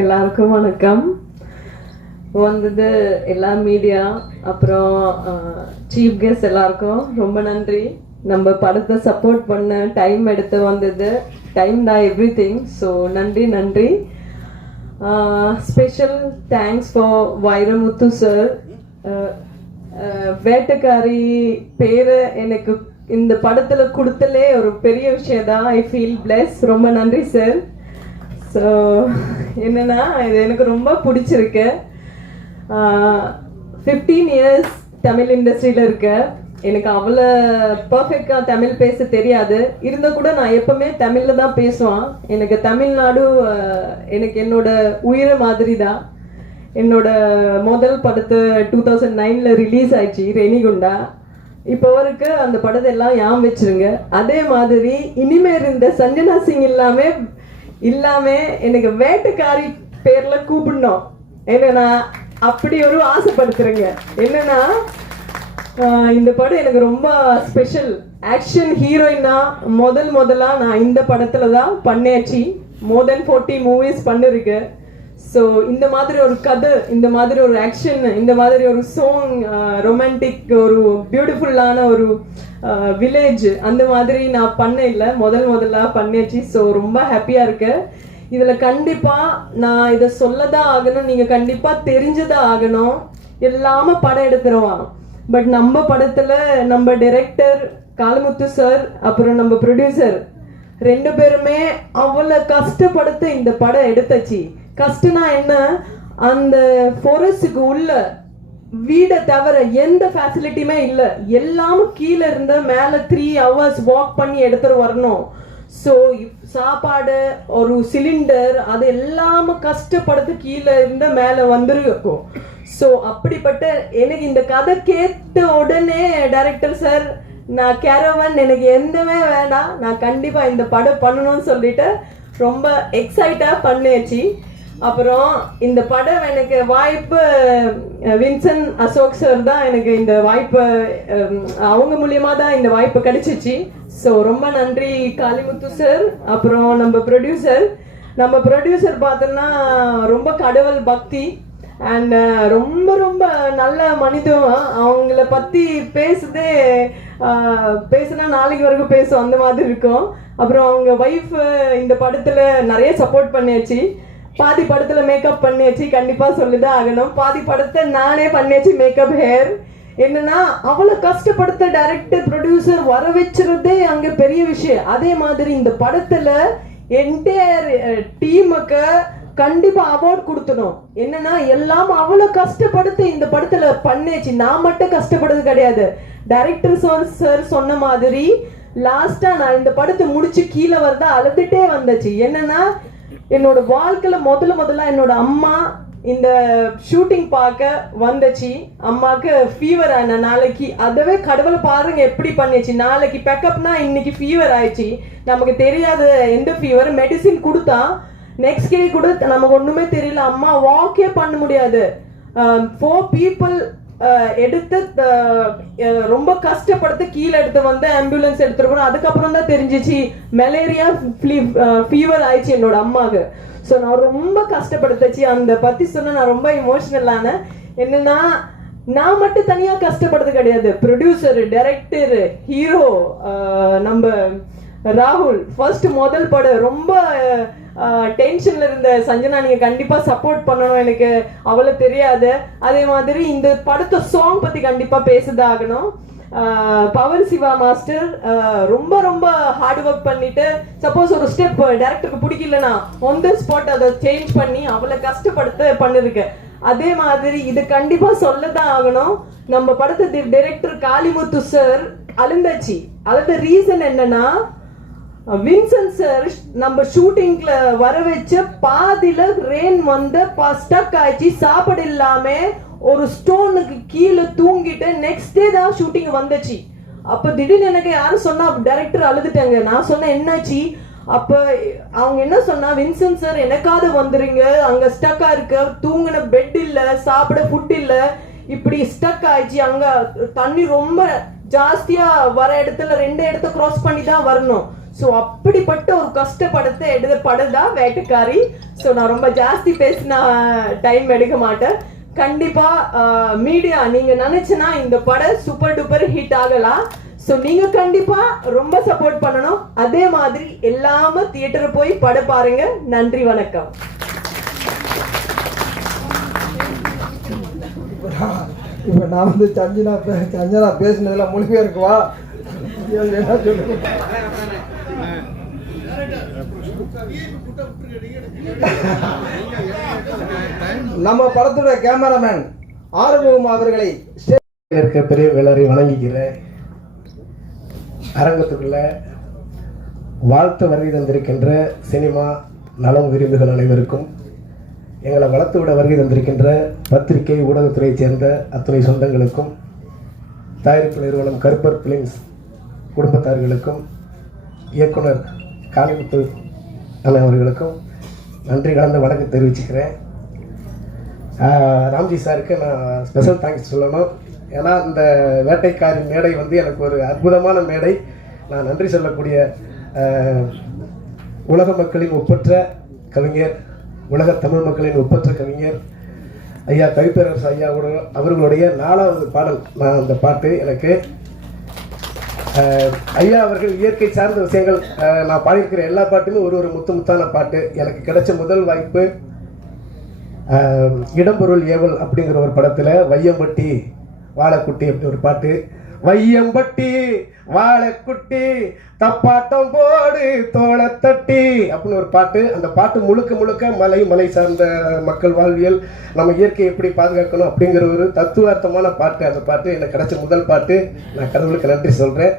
எல்லாருக்கும் வணக்கம். வந்தது எல்லா மீடியா அப்புறம் சீஃப் கெஸ்ட் எல்லாருக்கும் ரொம்ப நன்றி. நம்ம படத்தை சப்போர்ட் பண்ண டைம் எடுத்து வந்தது. டைம் தான் எவ்ரி திங் ஸோ நன்றி. நன்றி special thanks for Vairamuthu sir Vettakkari பேரை எனக்கு இந்த படத்துல கொடுத்தலே ஒரு பெரிய விஷயம் தான் ஐ ஃபீல் பிளஸ் ரொம்ப நன்றி சார் ஸோ என்னன்னா இது எனக்கு ரொம்ப பிடிச்சிருக்கு. ஃபிஃப்டீன் இயர்ஸ் தமிழ் இண்டஸ்ட்ரியில் இருக்க. எனக்கு அவ்வளோ பர்ஃபெக்டாக தமிழ் பேச தெரியாது. இருந்தால் கூட நான் எப்பவுமே தமிழில் தான் பேசுவான். எனக்கு தமிழ்நாடு எனக்கு என்னோட உயிரை மாதிரி தான் என்னோட முதல் படத்தை டூ தௌசண்ட் நைனில் ரிலீஸ் ஆயிடுச்சு ரெனிகுண்டா இப்போ வரைக்கும் அந்த படத்தை எல்லாம் யாம் வச்சிருங்க. அதே மாதிரி இனிமே இருந்த சஞ்சனா சிங் இல்லாம இல்லாம எனக்கு வேட்டுக்காரி பேர்ல கூப்பிடணும். என்னன்னா அப்படி ஒரு ஆசைப்படுத்துறேங்க. என்னன்னா இந்த படம் எனக்கு ரொம்ப ஸ்பெஷல் ஆக்ஷன் ஹீரோயின்னா முதல் முதலாக நான் இந்த படத்தில் தான் பண்ணியாச்சு மோர் தென் ஃபோர்ட்டி மூவிஸ் பண்ணிருக்கேன் ஸோ இந்த மாதிரி ஒரு கதை இந்த மாதிரி ஒரு ஆக்ஷன் இந்த மாதிரி ஒரு சாங் ரொமான்டிக் uh, ஒரு பியூட்டிஃபுல்லான ஒரு uh, வில்லேஜ் அந்த மாதிரி நான் பண்ண இல்லை முதல் முதல்ல பண்ணியாச்சு. ஸோ ரொம்ப ஹாப்பியாக இருக்கேன் இதில் கண்டிப்பாக நான் இதை சொல்லதான் ஆகணும். நீங்கள் கண்டிப்பாக தெரிஞ்சதான் ஆகணும். எல்லாமே படம் எடுத்துருவான். பட் நம்ம படத்தில் நம்ம டிரெக்டர் காலமுத்து சார் அப்புறம் நம்ம ப்ரொடியூசர் ரெண்டு பேருமே அவ்வளோ கஷ்டப்படுத்து இந்த படம் எடுத்துச்சு. கஷ்டம்னா என்ன? அந்த ஃபாரஸ்டுக்கு உள்ள வீடை தவிர எந்த ஃபெசிலிட்டியுமே இல்லை. எல்லாமே கீழே இருந்த மேலே த்ரீ ஹவர்ஸ் வாக் பண்ணி எடுத்துட்டு வரணும். ஸோ சாப்பாடு ஒரு சிலிண்டர் அது எல்லாமே கஷ்டப்படுத்து கீழே இருந்து மேலே வந்துருக்கும். ஸோ அப்படிப்பட்ட எனக்கு இந்த கதை கேட்ட உடனே டைரக்டர் சார் நான் கேரவன் எனக்கு எந்தமே வேண்டாம். நான் கண்டிப்பாக இந்த படம் பண்ணணும்னு சொல்லிட்டு ரொம்ப எக்ஸைட்டாக பண்ணியாச்சு. அப்புறம் இந்த படம் எனக்கு வாய்ப்பு வின்சன் அசோக் சார் தான் எனக்கு இந்த வாய்ப்பு அவங்க மூலியமாக தான் இந்த வாய்ப்பு கிடைச்சிச்சு. ஸோ ரொம்ப நன்றி காளிமுத்து சார் அப்புறம் நம்ம ப்ரொடியூசர் நம்ம ப்ரொடியூசர் பார்த்தோன்னா ரொம்ப கடவுள் பக்தி. அண்ட் uh, ரொம்ப ரொம்ப நல்ல மனிதன் அவங்கள பத்தி பேசுதே uh, பேசுனா நாளைக்கு வரைக்கும் பேசும். அந்த மாதிரி இருக்கும். அப்புறம் அவங்க ஒய்ஃப் uh, இந்த படத்துல நிறைய சப்போர்ட் பண்ணியாச்சு. பாதி படத்துல மேக்கப் பண்ணியாச்சு. கண்டிப்பா சொல்லிதான் ஆகணும். பாதி படத்தை நானே பண்ணியாச்சு மேக்கப் ஹேர் என்னன்னா அவ்வளவு கஷ்டப்படுத்த டைரக்டர் ப்ரொடியூசர் வர வச்சுறதே அங்க பெரிய விஷயம். அதே மாதிரி இந்த படத்துல என்டையர் டீமுக்கு கண்டிப்பா அவார்ட் கொடுத்தணும் என்னன்னா எல்லாம் அவ்வளவு கஷ்டப்படுத்து இந்த படத்துல பண்ணேச்சு நான் மட்டும் கஷ்டப்படுறது கிடையாது. டைரக்டர் சார் சார் சொன்ன மாதிரி லாஸ்டா நான் இந்த படத்தை முடிச்சு கீழே வரதா அழுதுட்டே வந்துச்சு. என்னன்னா என்னோட வாழ்க்கையில முதல்ல முதல்ல என்னோட அம்மா இந்த ஷூட்டிங் பார்க்க வந்துச்சு. அம்மாவுக்கு ஃபீவர் ஆன நாளைக்கு. அதவே கடவுளை பாருங்க எப்படி பண்ணிச்சு நாளைக்கு பேக்கப்னா இன்னைக்கு ஃபீவர் ஆயிடுச்சு. நமக்கு தெரியாத எந்த ஃபீவர் மெடிசின் கொடுத்தா நெக்ஸ்ட் கே கூட நமக்கு ஒண்ணுமே தெரியல. அம்மா வாக்கே பண்ண முடியாது. Um, ஃபோர் பீப்புள் uh, எடுத்து uh, uh, ரொம்ப கஷ்டப்படுத்து கீழே எடுத்து வந்து ஆம்புலன்ஸ் எடுத்துட்டு போனோம் அதுக்கப்புறம் தான் தெரிஞ்சிச்சு மலேரியா ஃபீவர் ஆயிடுச்சு என்னோட அம்மாவுக்கு. ஸோ நான் ரொம்ப கஷ்டப்படுத்துச்சு. அந்த பத்தி சொன்ன நான் ரொம்ப இமோஷனலான என்னன்னா நான் மட்டும் தனியா கஷ்டப்படுறது கிடையாது. ப்ரொடியூசர் டைரக்டர் ஹீரோ நம்ம ராகுல் ஃபர்ஸ்ட் முதல் படம். ரொம்ப டென்ஷன்ல இருந்த சஞ்சனா நீங்க கண்டிப்பாக சப்போர்ட் பண்ணணும். எனக்கு அவ்வளோ தெரியாது. அதே மாதிரி இந்த படத்தை சாங் பத்தி கண்டிப்பாக பேசுதாகணும் பவர் சிவா மாஸ்டர் ரொம்ப ரொம்ப ஹார்ட் ஒர்க் பண்ணிட்டு சப்போஸ் ஒரு ஸ்டெப் டேரக்டருக்கு பிடிக்கலனா ஒன் த ஸ்பாட் அதை சேஞ்ச் பண்ணி அவ்வளோ கஷ்டப்படுத்த பண்ணிருக்கேன் அதே மாதிரி இது கண்டிப்பாக சொல்ல தான் ஆகணும். நம்ம படத்தை டைரக்டர் காளிமுத்து சார் அழுந்தாச்சு. அதோட ரீசன் என்னன்னா வின்சன் சார் நம்ம ஷூட்டிங்ல வர வச்ச பாதியில ரெயின் வந்து ஸ்டக் ஆயிடுச்சு சாப்பாடு இல்லாம ஒரு ஸ்டோனுக்கு கீழே தூங்கிட்டு நெக்ஸ்ட் டே தான் ஷூட்டிங் வந்துச்சு. அப்ப திடீர்னு எனக்கு யாரும் சொன்னா டைரக்டர் அழுதுட்டாங்க. நான் சொன்னேன் என்னாச்சு? அப்ப அவங்க என்ன சொன்னா வின்சன் சார் எனக்காவது வந்துருங்க. அங்க ஸ்டக்கா இருக்க தூங்கின பெட் இல்ல சாப்பிட ஃபுட் இல்ல. இப்படி ஸ்டக் ஆயிடுச்சு. அங்க தண்ணி ரொம்ப ஜாஸ்தியா வர இடத்துல ரெண்டு இடத்த கிராஸ் பண்ணி தான் வரணும். ஸோ அப்படிப்பட்ட ஒரு கஷ்டப்படத்தை எடுத்த படம் தான் வேட்டைக்காரி. ஸோ நான் ரொம்ப ஜாஸ்தி பேசின டைம் எடுக்க மாட்டேன். கண்டிப்பா மீடியா நீங்க நினைச்சுனா இந்த படம் சூப்பர் டூப்பர் ஹிட் ஆகலாம். ஸோ நீங்க கண்டிப்பா ரொம்ப சப்போர்ட் பண்ணணும். அதே மாதிரி எல்லாமே தியேட்டர் போய் படம் பாருங்க. நன்றி வணக்கம். இப்போ நான் வந்து சஞ்சனா சஞ்சனா பேசினதில் மொழிபெயர் இருக்குவா? என்ன சொல்லுங்க நம்ம படத்தோட கேமராமேன் ஆறுமுகம் அவர்களை இருக்க பெரிய வேலரை வணங்குகிறேன் அரங்கத்துக்குள்ள வாழ்த்து வருகை தந்திருக்கின்ற சினிமா நலம் விரும்புகள் அனைவருக்கும் எங்களை வளர்த்து விட வருகை தந்திருக்கின்ற பத்திரிகை ஊடகத்துறையைச் சேர்ந்த அத்துறை சொந்தங்களுக்கும் தயாரிப்பு நிறுவனம் கருப்பர் பிலிம்ஸ் குடும்பத்தார்களுக்கும் இயக்குனர் காளிமுத்து அண்ணன் அவர்களுக்கும் நன்றி கலந்த வணக்கம் தெரிவிச்சுக்கிறேன். ராம்ஜி சாருக்கு நான் ஸ்பெஷல் தேங்க்ஸ் சொல்லணும். ஏன்னா இந்த வேட்டைக்காரி மேடை வந்து எனக்கு ஒரு அற்புதமான மேடை. நான் நன்றி சொல்லக்கூடிய உலக மக்களின் ஒப்பற்ற கவிஞர் உலக தமிழ் மக்களின் ஒப்பற்ற கவிஞர் ஐயா கவிப்பேரரசு ஐயாவோட அவர்களுடைய நாலாவது பாடல் நான் அந்த பாட்டு எனக்கு ஐயா அவர்கள் இயற்கை சார்ந்த விஷயங்கள் நான் பாடியிருக்கிற எல்லா பாட்டுமே ஒரு ஒரு முத்து முத்தான பாட்டு. எனக்கு கிடைச்ச முதல் வாய்ப்பு இடம்பொருள் ஏவல் அப்படிங்கிற ஒரு படத்தில் வையம்பட்டி வாழைக்குட்டி அப்படி ஒரு பாட்டு. வையம்பட்டி வாழைக்குட்டி தப்பாட்டம் போடு தோளை தட்டி அப்படின்னு ஒரு பாட்டு. அந்த பாட்டு முழுக்க முழுக்க மலை மலை சார்ந்த மக்கள் வாழ்வியல் நம்ம இயற்கையை எப்படி பாதுகாக்கணும் அப்படிங்கிற ஒரு தத்துவார்த்தமான பாட்டு. அந்த பாட்டு எனக்கு கிடைச்ச முதல் பாட்டு. நான் கடவுளுக்கு நன்றி சொல்கிறேன்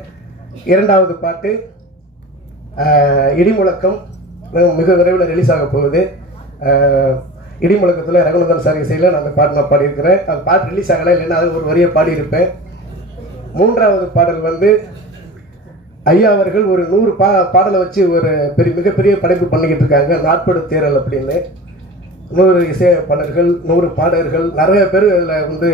இரண்டாவது பாட்டு இடிமுழக்கம். மிக- விரைவில் ரிலீஸ் ஆக போகுது. இடிமுழக்கத்தில் ரகுநந்தன் சார் இசையில் நான் அந்த பாட்டு நான் பாடியிருக்கிறேன். அந்த பாட்டு ரிலீஸ் ஆகலை இல்லைன்னா அது ஒரு வரியை பாடியிருப்பேன். மூன்றாவது பாடல் வந்து ஐயா அவர்கள் ஒரு நூறு பா பாடலை வச்சு ஒரு பெரிய மிகப்பெரிய படைப்பு பண்ணிக்கிட்டு இருக்காங்க. நாட்படு தேரல் அப்படின்னு. நூறு இசையமைப்பாளர்கள் நூறு பாடகர்கள் நிறைய பேர் இதில் வந்து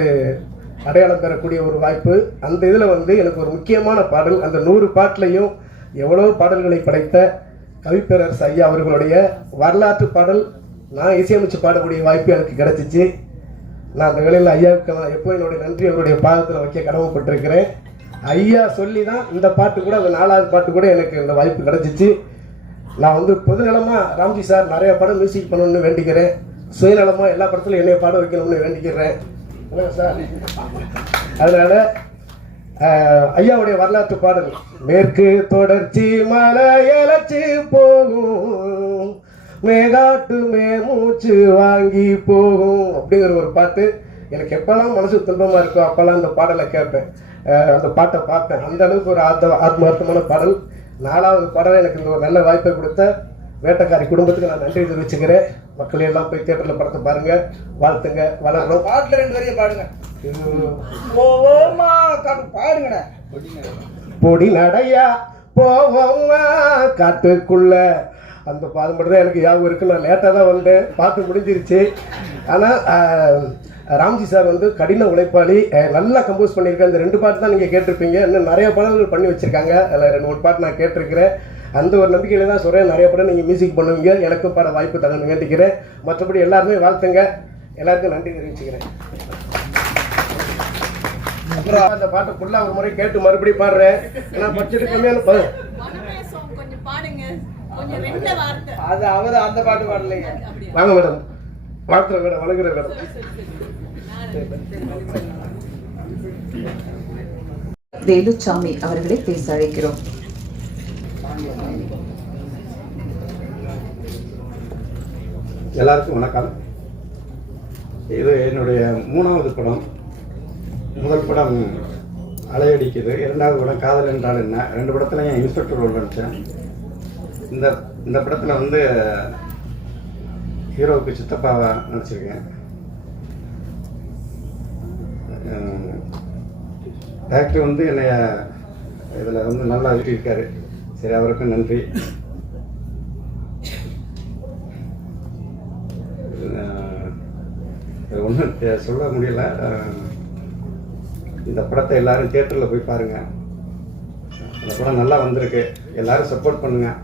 அடையாளம் பெறக்கூடிய ஒரு வாய்ப்பு. அந்த இதில் வந்து எனக்கு ஒரு முக்கியமான பாடல் அந்த நூறு பாட்டிலையும் எவ்வளோ பாடல்களை படைத்த கவிப்பேரரசு ஐயா அவர்களுடைய வரலாற்று பாடல் நான் இசையமைச்சு பாடக்கூடிய வாய்ப்பு எனக்கு கிடைச்சிச்சு. நான் அந்த வேலையில் ஐயாவுக்கு எப்போ என்னுடைய நன்றி அவருடைய பாதத்தில் வைக்க கடமைப்பட்டிருக்கிறேன். ஐயா சொல்லி தான் இந்த பாட்டு கூட அந்த நாலாவது பாட்டு கூட எனக்கு இந்த வாய்ப்பு கிடச்சிச்சு. நான் வந்து பொதுநலமாக ராம்ஜி சார் நிறைய படம் மியூசிக் பண்ணணும்னு வேண்டிக்கிறேன். சுயநலமாக எல்லா படத்துலையும் என்னைய பாட வைக்கணும்னு வேண்டிக்கிறேன். சார்? அதனால் ஐயாவுடைய வரலாற்று பாடல் மேற்கு தொடர்ச்சி மலை எழச்சி போகும். மேகாட்டு மூச்சு வாங்கி போகும் அப்படிங்கிற ஒரு பாட்டு. எனக்கு எப்பெல்லாம் மனசு துன்பமா இருக்கோ அப்பெல்லாம் அந்த பாடலை கேட்பேன். அந்த பாட்டை பார்ப்பேன். அந்த அளவுக்கு ஒரு ஆத்த ஆத்மார்த்தமான பாடல். நாலாவது பாடலை எனக்கு இந்த ஒரு நல்ல வாய்ப்பை கொடுத்த வேட்டைக்காரி குடும்பத்துக்கு நான் நன்றி தெரிவிச்சுக்கிறேன். மக்கள் எல்லாம் போய் தேட்டரில் படத்தை பாருங்க. வாழ்த்துங்க. வளர்றோம். பாட்டில் ரெண்டு வரையும் பாடுங்க. பாடுங்கண்ணே. பொடி நடையா? போவோமா? காட்டுக்குள்ள அந்த அது மட்டும் தான் எனக்கு ஞாபகம் இருக்கு. நான் லேட்டாக தான் வந்தேன். பார்த்து முடிஞ்சிருச்சு. ஆனால் ராம்ஜி சார் வந்து கடின உழைப்பாளி. நல்லா கம்போஸ் பண்ணியிருக்காரு அந்த ரெண்டு பாட்டு தான் நீங்கள் கேட்டிருப்பீங்க. இன்னும் நிறைய பாடல்கள் பண்ணி வச்சிருக்காங்க. அதில் ரெண்டு மூணு பாட்டு நான் கேட்டிருக்கிறேன். அந்த ஒரு நம்பிக்கையில தான் சொல்கிறேன் நிறைய படம் நீங்கள் மியூசிக் பண்ணுவீங்க. எனக்கும் பாட வாய்ப்பு தரணும்னு வேண்டிக்கிறேன். மற்றபடி எல்லாருமே வாழ்த்துங்க. எல்லாருக்கும் நன்றி தெரிவிச்சுக்கிறேன். அப்புறம் அந்த பாட்டை ஃபுல்லாக ஒரு முறை கேட்டு மறுபடியும் பாடுறேன். ஏன்னா பட்ஜெட்டு கம்மியான அது அவர் அந்த பாட்டு பாடலைங்க வாங்க மேடம். வாழ்த்துறேன் மேடம் வணங்குறேன் மேடம். வேலுச்சாமி அவர்களை பேச அழைக்கிறோம் எல்லாருக்கும் வணக்கம். இது என்னுடைய மூணாவது படம். முதல் படம் அலையடிக்குது. இரண்டாவது படம் காதல் என்றால் என்ன? ரெண்டு படத்துலையும் இன்ஸ்பெக்டர் ரோல் நடித்தேன் இந்த இந்த படத்தில் வந்து ஹீரோவுக்கு சித்தப்பாவா நடிச்சிருக்கேன். டேரக்டர் வந்து என்னைய இதில் வந்து நல்லா எழுதியிருக்காரு சரி அவருக்கும் நன்றி. ஒன்றும் சொல்ல முடியல. இந்த படத்தை எல்லாரும் தேட்டரில் போய் பாருங்கள் அந்த படம் நல்லா வந்திருக்கு. எல்லாரும் சப்போர்ட் பண்ணுங்கள்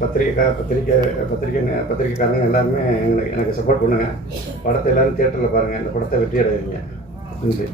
பத்திரிக்கை பத்திரிக்கை பத்திரிக்கை பத்திரிக்கைக்காரங்க எல்லாருமே எனக்கு எனக்கு சப்போர்ட் பண்ணுங்கள் படத்தை எல்லோரும் தியேட்டரில் பாருங்கள் இந்த படத்தை வெற்றி அடைவீங்க நன்றி.